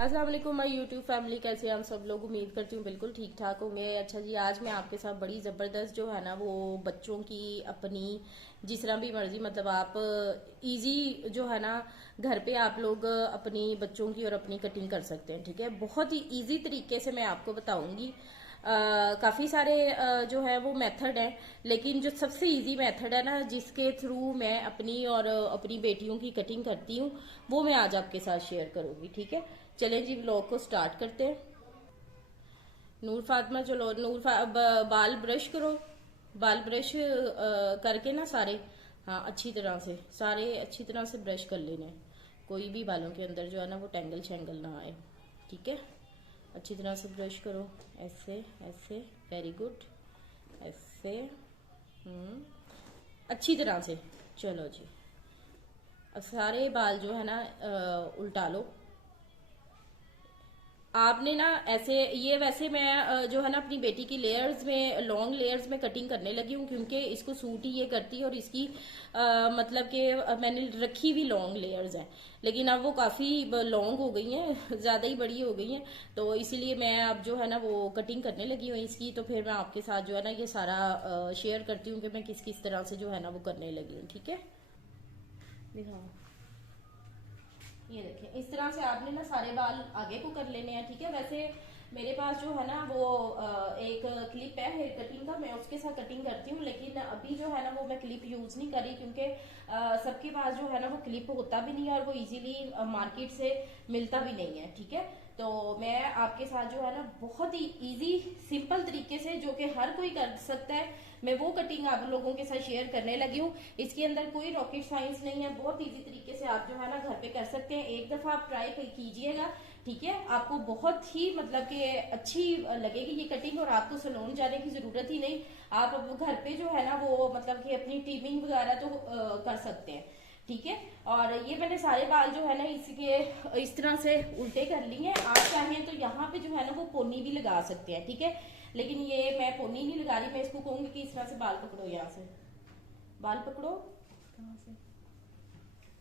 अस्सलाम वालेकुम my YouTube family, कैसे हैं हम सब लोग। उम्मीद करती हूँ बिल्कुल ठीक ठाक होंगे। अच्छा जी, आज मैं आपके साथ बड़ी ज़बरदस्त जो है ना वो बच्चों की अपनी जिस तरह भी मर्जी मतलब आप इजी जो है ना घर पे आप लोग अपनी बच्चों की और अपनी कटिंग कर सकते हैं। ठीक है, बहुत ही इजी तरीके से मैं आपको बताऊंगी। काफ़ी सारे जो है वो मेथड हैं, लेकिन जो सबसे इजी मेथड है ना जिसके थ्रू मैं अपनी और अपनी बेटियों की कटिंग करती हूँ वो मैं आज आपके साथ शेयर करूँगी। ठीक है, चलें जी व्लॉग को स्टार्ट करते हैं। नूर फातिमा, चलो बाल ब्रश करो। बाल ब्रश करके ना सारे, हाँ अच्छी तरह से सारे अच्छी तरह से ब्रश कर लेने हैं। कोई भी बालों के अंदर जो है ना वो टेंगल शेंगल ना आए। ठीक है, अच्छी तरह से ब्रश करो। ऐसे ऐसे, वेरी गुड। ऐसे, अच्छी तरह से। चलो जी, अब सारे बाल जो है ना उल्टा लो। आपने ना ऐसे, ये वैसे मैं जो है ना अपनी बेटी की लेयर्स में, लॉन्ग लेयर्स में कटिंग करने लगी हूँ क्योंकि इसको सूट ही ये करती है और इसकी मतलब कि मैंने रखी हुई लॉन्ग लेयर्स हैं, लेकिन अब वो काफ़ी लॉन्ग हो गई हैं, ज़्यादा ही बड़ी हो गई हैं, तो इसीलिए मैं अब जो है ना वो कटिंग करने लगी हूँ इसकी। तो फिर मैं आपके साथ जो है ना ये सारा शेयर करती हूँ कि मैं किस किस तरह से जो है ना वो करने लगी हूँ। ठीक है, दिखाओ। ये देखें, इस तरह से आपने ना सारे बाल आगे को कर लेने हैं। ठीक है, वैसे मेरे पास जो है ना वो एक क्लिप है हेयर कटिंग का, मैं उसके साथ कटिंग करती हूँ, लेकिन अभी जो है ना वो मैं क्लिप यूज नहीं कर रही क्योंकि सबके पास जो है ना वो क्लिप होता भी नहीं है और वो इजीली मार्केट से मिलता भी नहीं है। ठीक है, तो मैं आपके साथ जो है ना बहुत ही इजी सिंपल तरीके से जो कि हर कोई कर सकता है, मैं वो कटिंग आप लोगों के साथ शेयर करने लगी हूँ। इसके अंदर कोई रॉकेट साइंस नहीं है, बहुत इजी तरीके से आप जो है ना घर पे कर सकते हैं। एक दफा आप ट्राई कीजिएगा। ठीक है, आपको बहुत ही मतलब कि अच्छी लगेगी ये कटिंग और आपको सैलून जाने की जरूरत ही नहीं। आप अब घर पे जो है ना वो मतलब कि अपनी ट्रिमिंग वगैरह तो कर सकते हैं। ठीक है, और ये मैंने सारे बाल जो है ना इसके इस तरह से उल्टे कर लिए हैं। आप चाहें तो यहाँ पे जो है ना वो पोनी भी लगा सकते हैं। ठीक है, लेकिन ये मैं पोनी नहीं लगा रही, मैं इसको कहूंगी कि इस तरह से बाल पकड़ो, यहाँ से बाल पकड़ो,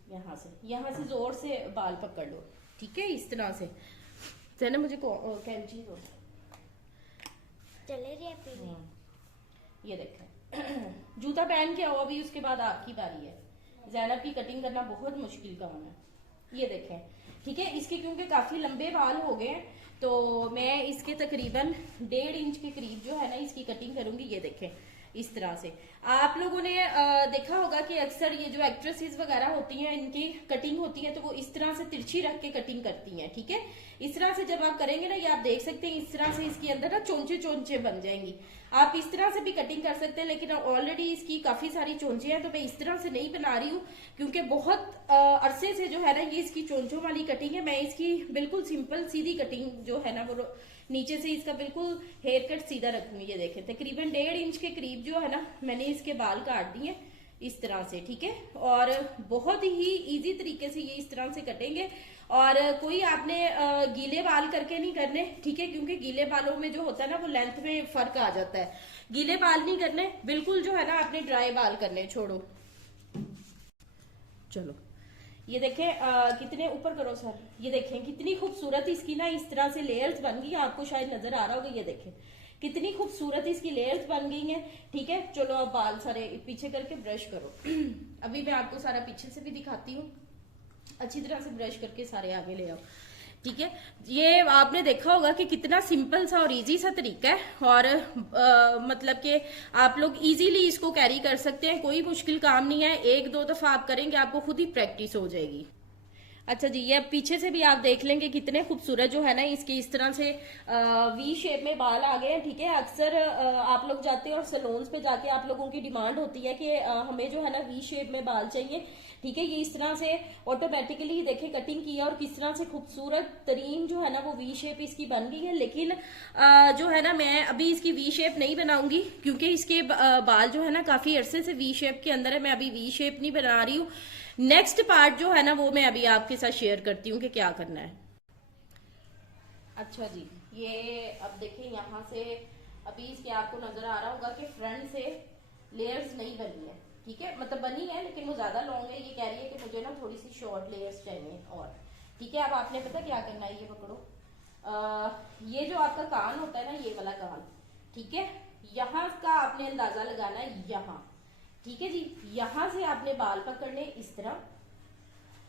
कहाँ से, यहाँ से जोर से बाल पकड़ लो। ठीक है, इस तरह से जैना मुझे कैंची दो। चले रहे पीने। ये देखें जूता पहन के आओ, अभी उसके बाद आपकी बारी है। जैनब की कटिंग करना बहुत मुश्किल काम है। ये देखें, ठीक है, इसके क्योंकि काफी लंबे बाल हो गए हैं तो मैं इसके तकरीबन 1.5 इंच के करीब जो है ना इसकी कटिंग करूंगी। ये देखें इस तरह से। आप लोगों ने देखा होगा कि अक्सर ये जो एक्ट्रेसेस वगैरह होती हैं इनकी कटिंग होती है तो वो इस तरह से तिरछी रख के कटिंग करती हैं। ठीक है, इस तरह से जब आप करेंगे ना, ये आप देख सकते हैं इस तरह से इसके अंदर ना चोंचे चोंचे बन जाएंगी। आप इस तरह से भी कटिंग कर सकते हैं, लेकिन ऑलरेडी इसकी काफी सारी चोंचे हैं तो मैं इस तरह से नहीं बना रही हूँ क्योंकि बहुत अरसे से जो है ना ये इसकी चोंचों वाली कटिंग है। मैं इसकी बिल्कुल सिंपल सीधी कटिंग जो है ना वो नीचे से इसका बिल्कुल हेयर कट सीधा रखूंगी। ये देखें तकरीबन 1.5 इंच के करीब जो है ना मैंने इसके बाल काट दिए इस तरह से। ठीक है, और बहुत ही इजी तरीके से ये इस तरह से कटेंगे और कोई आपने गीले बाल करके नहीं करने। ठीक है, क्योंकि गीले बालों में जो होता है ना वो लेंथ में फर्क आ जाता है। गीले बाल नहीं करने, बिल्कुल जो है ना आपने ड्राई बाल करने। छोड़ो, चलो ये देखें कितने ऊपर करो सर। ये देखें कितनी खूबसूरत इसकी ना इस तरह से लेयर्स बन गई, आपको शायद नजर आ रहा होगा। ये देखें कितनी खूबसूरत इसकी लेयर्स बन गई हैं। ठीक है, चलो अब बाल सारे पीछे करके ब्रश करो। अभी मैं आपको सारा पीछे से भी दिखाती हूँ, अच्छी तरह से ब्रश करके सारे आगे ले आओ। ठीक है, ये आपने देखा होगा कि कितना सिंपल सा और इजी सा तरीका है और मतलब कि आप लोग इजीली इसको कैरी कर सकते हैं, कोई मुश्किल काम नहीं है। एक दो दफा आप करेंगे आपको खुद ही प्रैक्टिस हो जाएगी। अच्छा जी, ये अब पीछे से भी आप देख लेंगे कितने खूबसूरत जो है ना इसके इस तरह से वी शेप में बाल आ गए हैं। ठीक है, अक्सर आप लोग जाते हैं और सैलून्स पे जाके आप लोगों की डिमांड होती है कि हमें जो है ना वी शेप में बाल चाहिए। ठीक है, ये इस तरह से ऑटोमेटिकली देखे कटिंग की है और किस तरह से खूबसूरत तरीन जो है ना वो वी शेप इसकी बन गई है। लेकिन जो है ना मैं अभी इसकी वी शेप नहीं बनाऊंगी क्योंकि इसके बाल जो है ना काफी अरसे से वी शेप के अंदर है, मैं अभी वी शेप नहीं बना रही हूँ। नेक्स्ट पार्ट जो है ना वो मैं अभी आपके साथ शेयर करती हूँ कि क्या करना है। अच्छा जी, ये अब देखें यहाँ से अभी इसके आपको नजर आ रहा होगा कि फ्रंट से लेयर्स नहीं बनी है। ठीक है, मतलब बनी है लेकिन वो ज्यादा लॉन्ग है। ये कह रही है कि मुझे ना थोड़ी सी शॉर्ट लेयर्स चाहिए और ठीक है। अब आपने पता क्या करना है, ये पकड़ो, ये जो आपका कान होता है ना, ये वाला कान, ठीक है, यहाँ का आपने अंदाजा लगाना है यहाँ, ठीक है जी। यहाँ से आपने बाल पकड़ने इस तरह,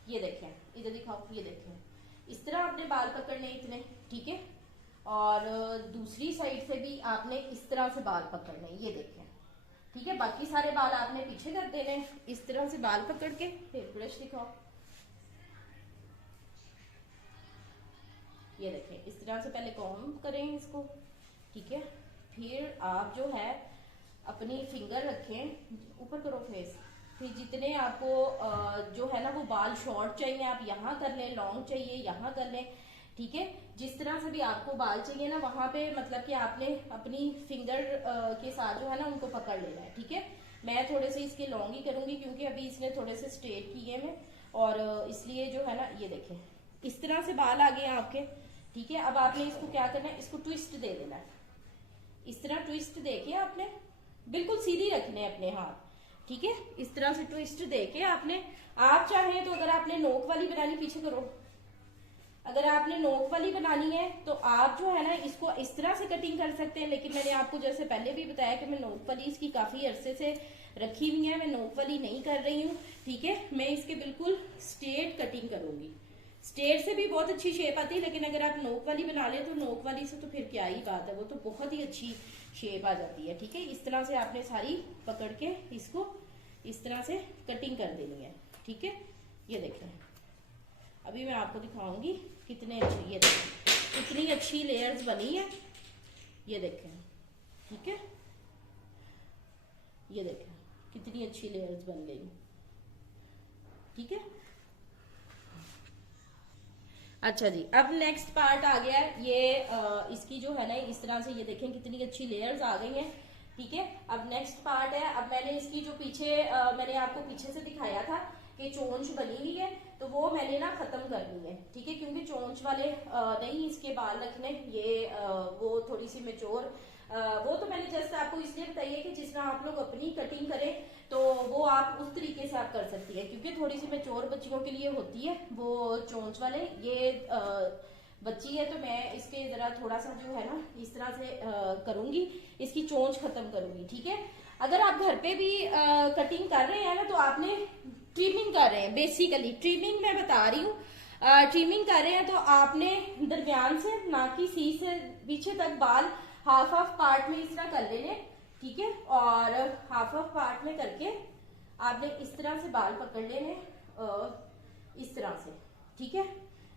ये देखें, इधर दिखाओ, ये देखें, इस तरह आपने बाल पकड़ने इतने, ठीक है। और दूसरी साइड से भी आपने इस तरह से बाल पकड़ने, ये देखें, ठीक है। बाकी सारे बाल आपने पीछे कर देने, इस तरह से बाल पकड़ के। फिर ब्रश दिखाओ, ये देखें, इस तरह से पहले कॉम्ब करें इसको, ठीक है। फिर आप जो है अपनी फिंगर रखें, ऊपर करो फेस। फिर जितने आपको जो है ना वो बाल शॉर्ट चाहिए आप यहाँ कर लें, लॉन्ग चाहिए यहाँ कर लें, ठीक है। जिस तरह से भी आपको बाल चाहिए ना, वहां पे मतलब कि आपने अपनी फिंगर के साथ जो है ना उनको पकड़ लेना है, ठीक है। मैं थोड़े से इसके लॉन्ग ही करूंगी क्योंकि अभी इसने थोड़े से स्ट्रेट किए हैं, और इसलिए जो है ना, ये देखें, इस तरह से बाल आ गए आपके, ठीक है। अब आपने इसको क्या करना है, इसको ट्विस्ट दे देना है, इस तरह ट्विस्ट देके आपने बिल्कुल सीधी रखने अपने हाथ, ठीक है। इस तरह से ट्विस्ट देके आपने, आप चाहें तो अगर आपने नोक वाली बनानी, पीछे करो, अगर आपने नोक वाली बनानी है तो आप जो है ना इसको इस तरह से कटिंग कर सकते हैं, लेकिन मैंने आपको जैसे पहले भी बताया कि मैं नोक वाली इसकी काफी अरसे से रखी हुई है, मैं नोक वाली नहीं कर रही हूँ, ठीक है। मैं इसके बिल्कुल स्ट्रेट कटिंग करूंगी, स्ट्रेट से भी बहुत अच्छी शेप आती है, लेकिन अगर आप नोक वाली बना ले तो नोक वाली से तो फिर क्या ही बात है, वो तो बहुत ही अच्छी शेप आ जाती है, ठीक है। इस तरह से आपने सारी पकड़ के इसको इस तरह से कटिंग कर देनी है, ठीक है। ये देखें, अभी मैं आपको दिखाऊंगी कितने अच्छे, ये देखें कितनी अच्छी लेयर्स बनी है, ये देखें, ठीक है। ये देखें कितनी अच्छी लेयर्स बन गई, ठीक है। अच्छा जी, अब नेक्स्ट पार्ट आ गया है, ये इसकी जो है ना इस तरह से, ये देखें कितनी अच्छी लेयर्स आ गई हैं, ठीक है। अब नेक्स्ट पार्ट है, अब मैंने इसकी जो पीछे मैंने आपको पीछे से दिखाया था कि चोंच बनी हुई है, तो वो मैंने ना खत्म करनी है, ठीक है, क्योंकि चोंच वाले नहीं इसके बाल रखने, ये वो थोड़ी सी मेच्योर, वो तो मैंने जस्ट आपको इसलिए बताई है कि जिस तरह आप लोग अपनी कटिंग करें तो वो आप उस तरीके से आप कर सकती है, क्योंकि थोड़ी सी मेच्योर बच्चियों के लिए होती है वो चोंच वाले। ये बच्ची है तो मैं इसके जरा थोड़ा सा जो है ना इस तरह से करूंगी, इसकी चोंच खत्म करूंगी, ठीक है। अगर आप घर पे भी कटिंग कर रहे हैं ना तो आपने ट्रिमिंग कर रहे हैं, बेसिकली ट्रिमिंग मैं बता रही हूँ, ट्रिमिंग कर रहे हैं तो आपने दरमियान से, ना कि सी से पीछे तक बाल हाफ हाफ पार्ट में इस तरह कर लेने, ठीक है। और हाफ हाफ पार्ट में करके आपने इस तरह से बाल पकड़ लेने, इस तरह से, ठीक है।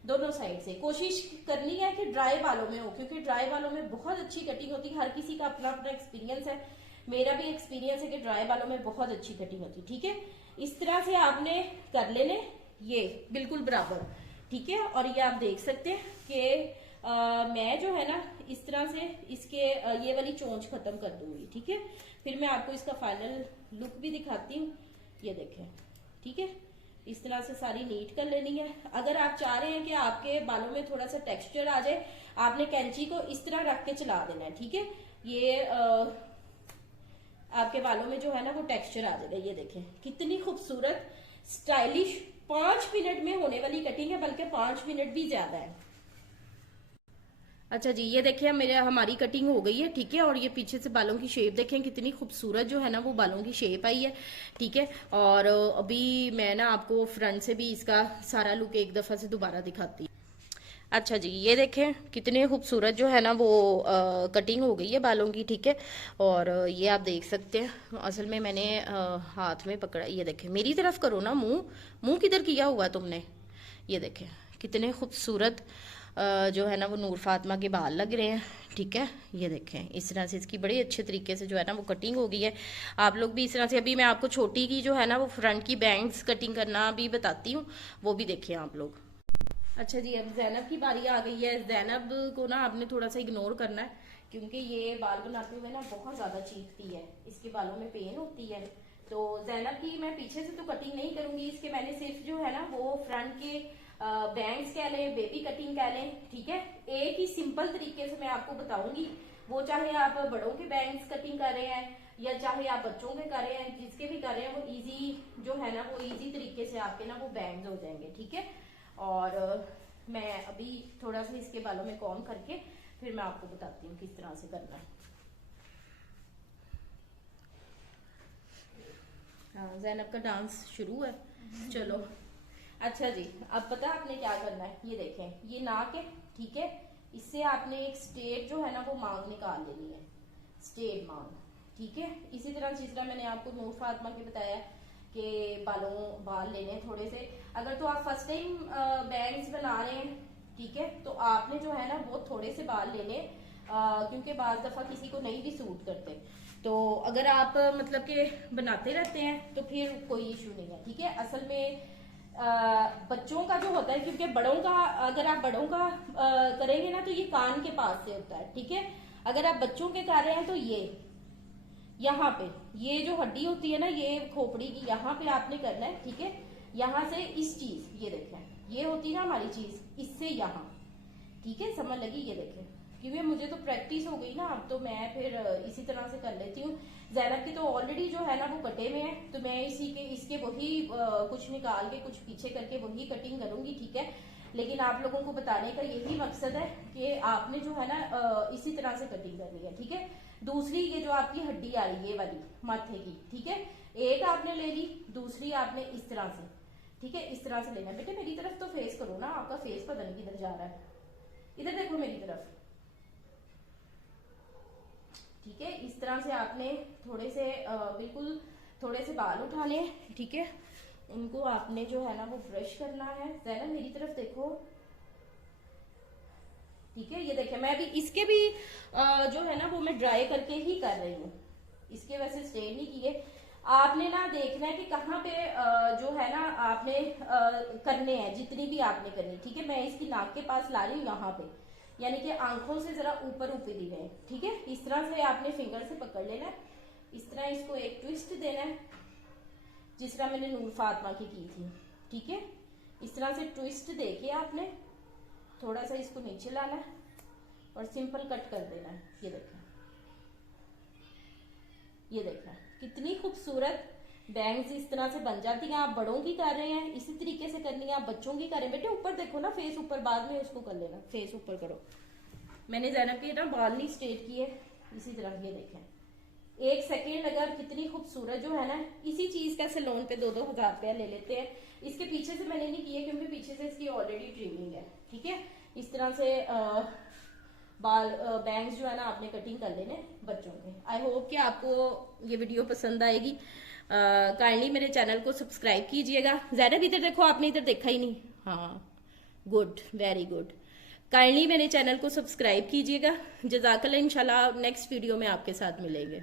दोनों साइड से कोशिश करनी है कि ड्राई बालों में हो, क्योंकि ड्राई बालों में बहुत अच्छी कटिंग होती है, हर किसी का अपना अपना एक्सपीरियंस है, मेरा भी एक्सपीरियंस है कि ड्राई बालों में बहुत अच्छी कटिंग होती है, ठीक है। इस तरह से आपने कर लेने, ये बिल्कुल बराबर, ठीक है। और ये आप देख सकते हैं कि मैं जो है ना इस तरह से इसके ये वाली चोंच खत्म कर दूंगी, ठीक है। फिर मैं आपको इसका फाइनल लुक भी दिखाती हूँ, ये देखें, ठीक है। इस तरह से सारी नीट कर लेनी है। अगर आप चाह रहे हैं कि आपके बालों में थोड़ा सा टेक्सचर आ जाए, आपने कैंची को इस तरह रख के चला देना है, ठीक है। ये आपके बालों में जो है ना वो टेक्सचर आ जाएगा, ये देखें कितनी खूबसूरत स्टाइलिश 5 मिनट में होने वाली कटिंग है, बल्कि 5 मिनट भी ज्यादा है। अच्छा जी, ये देखिए मेरे हमारी कटिंग हो गई है, ठीक है। और ये पीछे से बालों की शेप देखें कितनी खूबसूरत जो है ना वो बालों की शेप आई है, ठीक है। और अभी मैं ना आपको फ्रंट से भी इसका सारा लुक एक दफा से दोबारा दिखाती हूँ। अच्छा जी, ये देखें कितने खूबसूरत जो है ना वो कटिंग हो गई है बालों की, ठीक है। और ये आप देख सकते हैं, असल में मैंने हाथ में पकड़ा, ये देखें, मेरी तरफ करो ना, मुंह किधर किया हुआ तुमने, ये देखें कितने खूबसूरत जो है ना वो नूर फातिमा के बाल लग रहे हैं, ठीक है। ये देखें इस तरह से इसकी बड़े अच्छे तरीके से जो है ना वो कटिंग हो गई है। आप लोग भी इस तरह से, अभी मैं आपको छोटी की जो है ना वो फ्रंट की बैंग्स कटिंग करना भी बताती हूँ, वो भी देखिए आप लोग। अच्छा जी, अब जैनब की बारी आ गई है। जैनब को ना आपने थोड़ा सा इग्नोर करना है, क्योंकि ये बाल बनाते हुए ना बहुत ज़्यादा चीखती है, इसके बालों में पेन होती है। तो जैनब की मैं पीछे से तो कटिंग नहीं करूंगी, इसके मैंने सिर्फ जो है ना वो फ्रंट के बैंग्स कह लें, बेबी कटिंग कह लें, ठीक है। एक ही सिंपल तरीके से मैं आपको बताऊंगी, वो चाहे आप बड़ों के बैंग्स कटिंग कर रहे हैं या चाहे आप बच्चों के कर रहे हैं, जिसके भी कर रहे हैं, वो इजी जो है ना वो इजी तरीके से आपके ना वो बैंग्स हो जाएंगे, ठीक है। और मैं अभी थोड़ा सा इसके बालों में कॉम करके फिर मैं आपको बताती हूँ किस तरह से करना है। हाँ, ज़ैनब का डांस शुरू है। चलो अच्छा जी, अब पता है आपने क्या करना है, ये देखें ये नाक है, ठीक है, इससे आपने एक स्ट्रेट जो है ना वो मांग निकाल लेनी है, स्ट्रेट मांग, ठीक है। इसी तरह जिस तरह मैंने आपको नूर फातिमा के बताया कि बाल लेने थोड़े से, अगर तो आप फर्स्ट टाइम बैंग्स बना रहे हैं, ठीक है, तो आपने जो है ना वो थोड़े से बाल लेने, क्योंकि बाज़ दफ़ा किसी को नहीं भी सूट करते, तो अगर आप मतलब कि बनाते रहते हैं तो फिर कोई इशू नहीं है, ठीक है। असल में बच्चों का जो होता है, क्योंकि बड़ों का अगर आप बड़ों का करेंगे ना तो ये कान के पास से होता है, ठीक है। अगर आप बच्चों के कर रहे हैं तो ये यहाँ पे ये जो हड्डी होती है ना ये खोपड़ी की, यहाँ पे आपने करना है, ठीक है। यहाँ से इस चीज, ये देखें ये होती है ना हमारी चीज, इससे यहाँ, ठीक है, समझ लगी। ये देखें, क्योंकि मुझे तो प्रैक्टिस हो गई ना, अब तो मैं फिर इसी तरह से कर लेती हूँ। ज़ैनब की तो ऑलरेडी जो है ना वो कटे में है, तो मैं इसी के इसके वही कुछ निकाल के कुछ पीछे करके वही कटिंग करूंगी, ठीक है। लेकिन आप लोगों को बताने का यही मकसद है कि आपने जो है ना इसी तरह से कटिंग करनी है, ठीक है। दूसरी ये जो आपकी हड्डी आ रही है ये वाली माथे की, ठीक है, एक आपने ले ली, दूसरी आपने इस तरह से, ठीक है, इस तरह से लेना है। बेटे मेरी तरफ तो फेस करो ना, आपका फेस पता नहीं किधर जा रहा है, इधर देखो मेरी तरफ, ठीक है। इस तरह से आपने थोड़े से बिल्कुल थोड़े से बाल उठाने, ठीक है, उनको आपने जो है ना वो ब्रश करना है। ज़ैनब मेरी तरफ देखो, ठीक है। ये देखिए मैं भी इसके भी जो है ना वो मैं ड्राई करके ही कर रही हूँ, इसके वैसे स्ट्रेट नहीं किए। आपने ना देखना है कि कहाँ पे जो है ना आपने करने हैं, जितनी भी आपने करनी, ठीक है। मैं इसकी नाक के पास ला रही हूँ यहाँ पे, यानी कि आंखों से जरा ऊपर ऊपर दी गए, ठीक है। इस तरह से आपने फिंगर से पकड़ लेना है, इस तरह इसको एक ट्विस्ट देना है, जिस तरह मैंने नूर फातिमा की थी, ठीक है। इस तरह से ट्विस्ट देके आपने थोड़ा सा इसको नीचे लाना है और सिंपल कट कर देना है। ये देखना, ये देखना कितनी खूबसूरत बैंग्स इस तरह से बन जाती हैं। आप बड़ों की कर रहे हैं इसी तरीके से करनी है, आप बच्चों की करें। बेटे ऊपर देखो ना, फेस ऊपर, बाद में उसको कर लेना, फेस ऊपर करो। मैंने ज़ैनब के ना बाल नहीं स्ट्रेट किए, इसी तरह। ये देखें 1 सेकेंड लगा, कितनी खूबसूरत जो है ना, इसी चीज का सैलून पे 2-2 हजार रुपया ले लेते हैं। इसके पीछे से मैंने नहीं किया क्योंकि पीछे से इसकी ऑलरेडी ट्रिमिंग है, ठीक है। इस तरह से बाल बैंग्स जो है ना आपने कटिंग कर लेने बच्चों के। आई होप कि आपको ये वीडियो पसंद आएगी। काइंडली मेरे चैनल को सब्सक्राइब कीजिएगा। ज़ैनब इधर देखो, आपने इधर देखा ही नहीं, हाँ गुड, वेरी गुड। काइंडली मेरे चैनल को सब्सक्राइब कीजिएगा। जज़ाकल्लाह, इंशाल्लाह नेक्स्ट वीडियो में आपके साथ मिलेंगे।